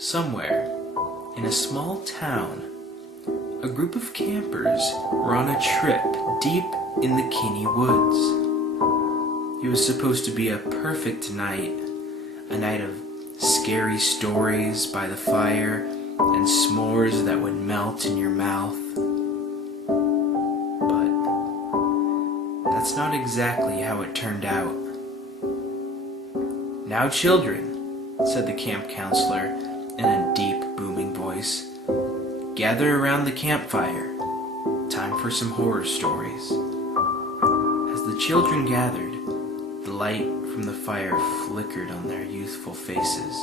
Somewhere in a small town, a group of campers were on a trip deep in the Kinney Woods. It was supposed to be a perfect night, a night of scary stories by the fire and s'mores that would melt in your mouth. But that's not exactly how it turned out. "Now, children," said the camp counselor in a deep, booming voice, "gather around the campfire. Time for some horror stories." As the children gathered, the light from the fire flickered on their youthful faces.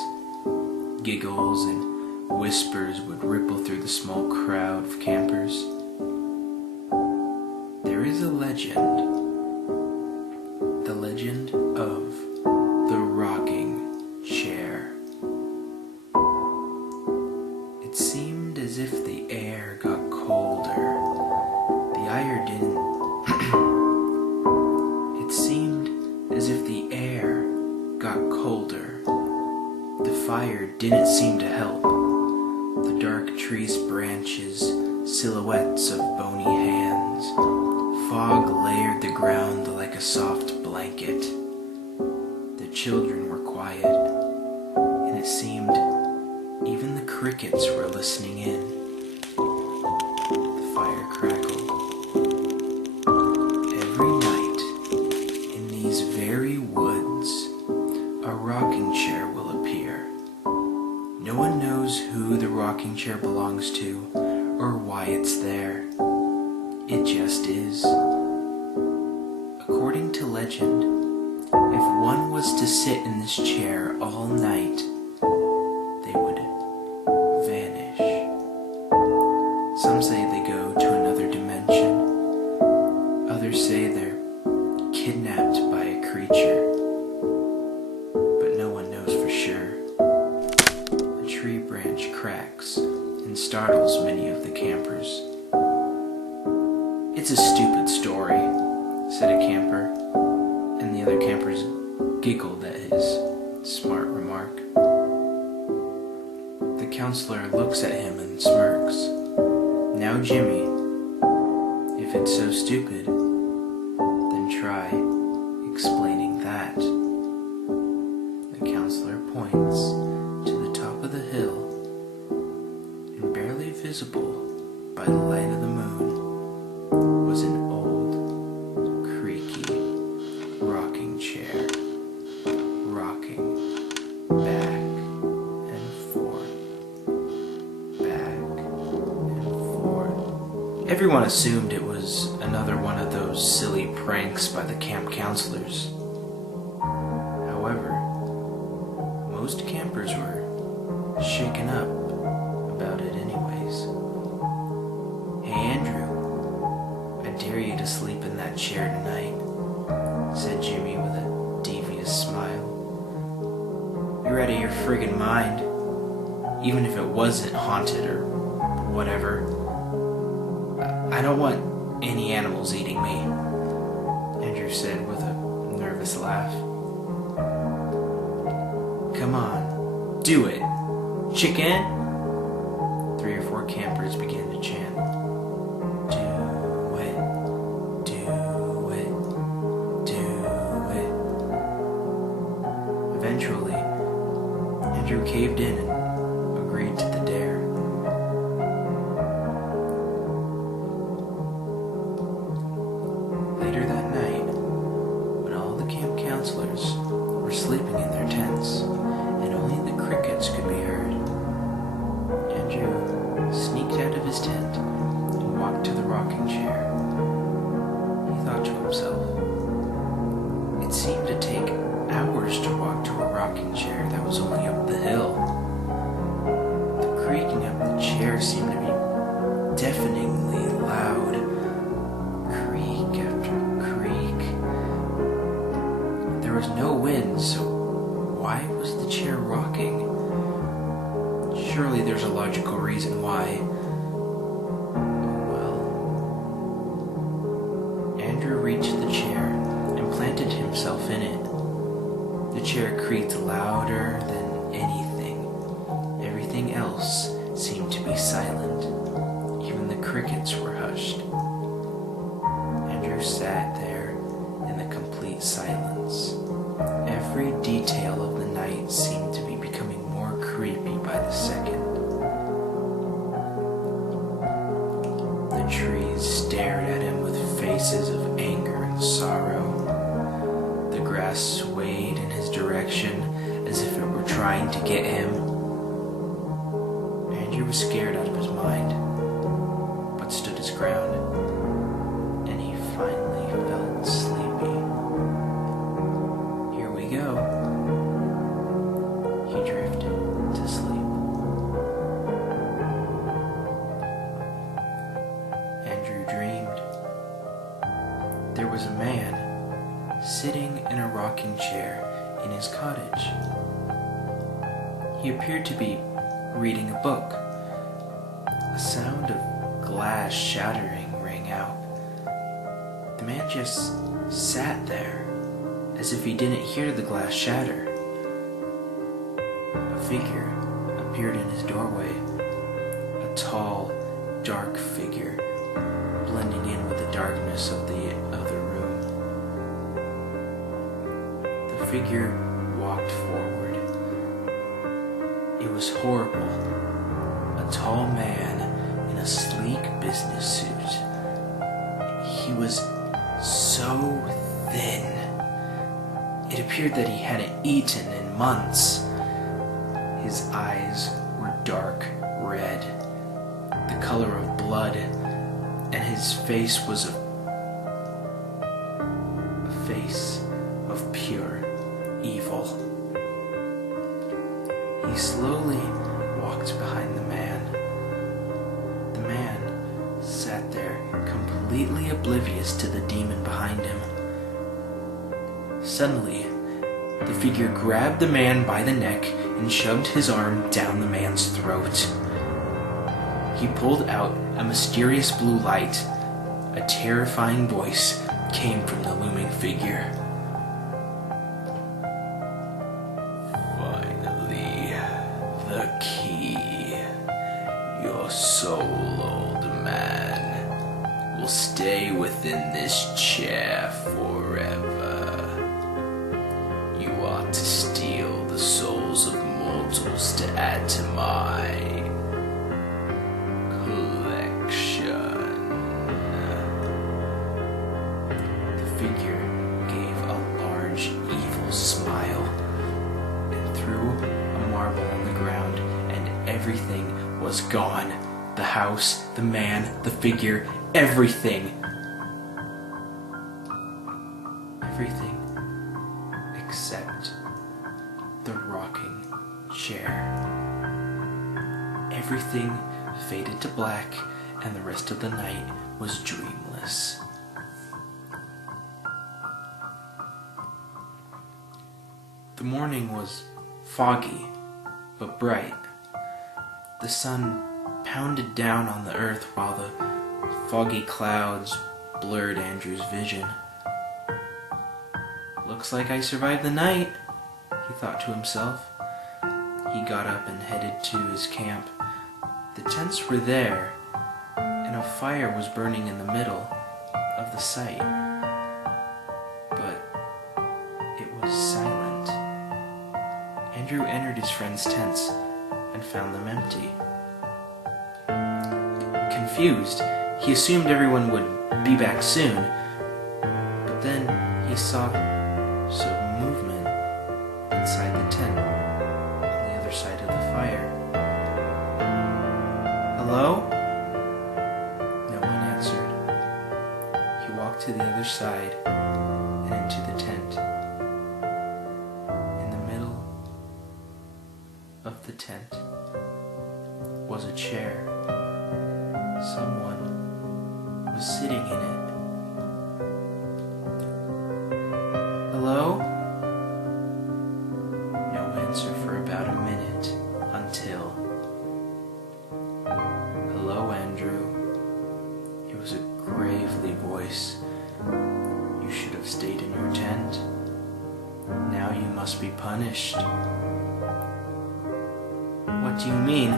Giggles and whispers would ripple through the small crowd of campers. There is a legend. The legend of the rocking chair. It seemed as if the air got colder. The fire didn't. It seemed as if the air got colder. The fire didn't seem to help. The dark tree's branches, silhouettes of bony hands. Fog layered the ground like a soft blanket. The children were quiet, and it seemed even the crickets were listening in. The fire crackled. Every night, in these very woods, a rocking chair will appear. No one knows who the rocking chair belongs to or why it's there. It just is. According to legend, if one was to sit in this chair all night, they would vanish. Some say they go to another dimension. Others say they're kidnapped by a creature. But no one knows for sure. A tree branch cracks and startles many of the campers. "It's a stupid story," said a camper, and the other campers giggled at his smart remark. The counselor looks at him and smirks. "Now, Jimmy, if it's so stupid, then try explaining that." The counselor points to the top of the hill, and barely visible by the light of the moon was an old, creaky rocking chair, rocking back and forth, back and forth. Everyone assumed it was another one of those silly pranks by the camp counselors. However, most campers were shaken up about it anyways. "Hey, Andrew, I dare you to sleep in that chair tonight," said Jimmy with a devious smile. "You're out of your friggin' mind, even if it wasn't haunted or whatever. I don't want any animals eating me," Andrew said with a nervous laugh. "Come on, do it, chicken!" 3 or 4 campers began to chant. "Do it, do it, do it." Eventually, Andrew caved in and agreed to the dare. Later that night, when all the camp counselors were sleeping in their tents and only the crickets could be heard, Andrew sneaked out of his tent and walked to the rocking chair. He thought to himself, it seemed to take hours to walk to a rocking chair that was only up the hill. The creaking of the chair seemed to be deafeningly loud. Creak after creak. There was no wind, so why was the chair rocking? Surely there's a logical reason why. Well, Andrew reached the chair and planted himself in it. The chair creaked louder than anything. Everything everything else seemed to be silent. Even the crickets were hushed. Andrew sat there in the complete silence. Every detail of the night seemed to be becoming more creepy by the second. The trees stared at him with faces of anger and sorrow. The grass swayed in his direction as if it were trying to get him. Andrew was scared out of his mind, but stood his ground, and he finally felt sleepy. Here we go. He drifted to sleep. Andrew dreamed. There was a man sitting in a rocking chair in his cottage. He appeared to be reading a book. A sound of glass shattering rang out. The man just sat there, as if he didn't hear the glass shatter. A figure appeared in his doorway. A tall, dark figure, blending in with the darkness of the other room. The figure walked forward. It was horrible. A tall man in a sleek business suit. He was so thin. It appeared that he hadn't eaten in months. His eyes were dark red, the color of blood, and his face was a face of pure evil. He slowly walked behind the man. The man sat there completely oblivious to the demon behind him. Suddenly, the figure grabbed the man by the neck and shoved his arm down the man's throat. He pulled out a mysterious blue light. A terrifying voice came from the looming figure. Finally, the key. Your soul, old man, will stay within this chair forever. You ought to steal the souls of mortals to add to my collection. The figure gave a large, evil smile and threw a marble on the ground, and everything was gone. The house, the man, the figure, everything. Everything except the rocking chair. Everything faded to black, and the rest of the night was dreamless. The morning was foggy, but bright. The sun pounded down on the earth while the foggy clouds blurred Andrew's vision. Looks like I survived the night, he thought to himself. He got up and headed to his camp. The tents were there, and a fire was burning in the middle of the site. But it was silent. Andrew entered his friend's tents and found them empty. Confused, he assumed everyone would be back soon, but then he saw some movement inside the tent on the other side of the fire. Hello? No one answered. He walked to the other side and into the tent. In the middle of the tent was a chair. Someone was sitting in it. Hello? No answer for about a minute, until... Hello, Andrew. It was a gravely voice. You should have stayed in your tent. Now you must be punished. What do you mean?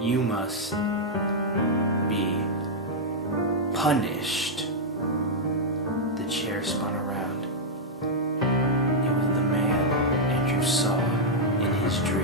You must be punished. The chair spun around. It was the man Andrew saw in his dream.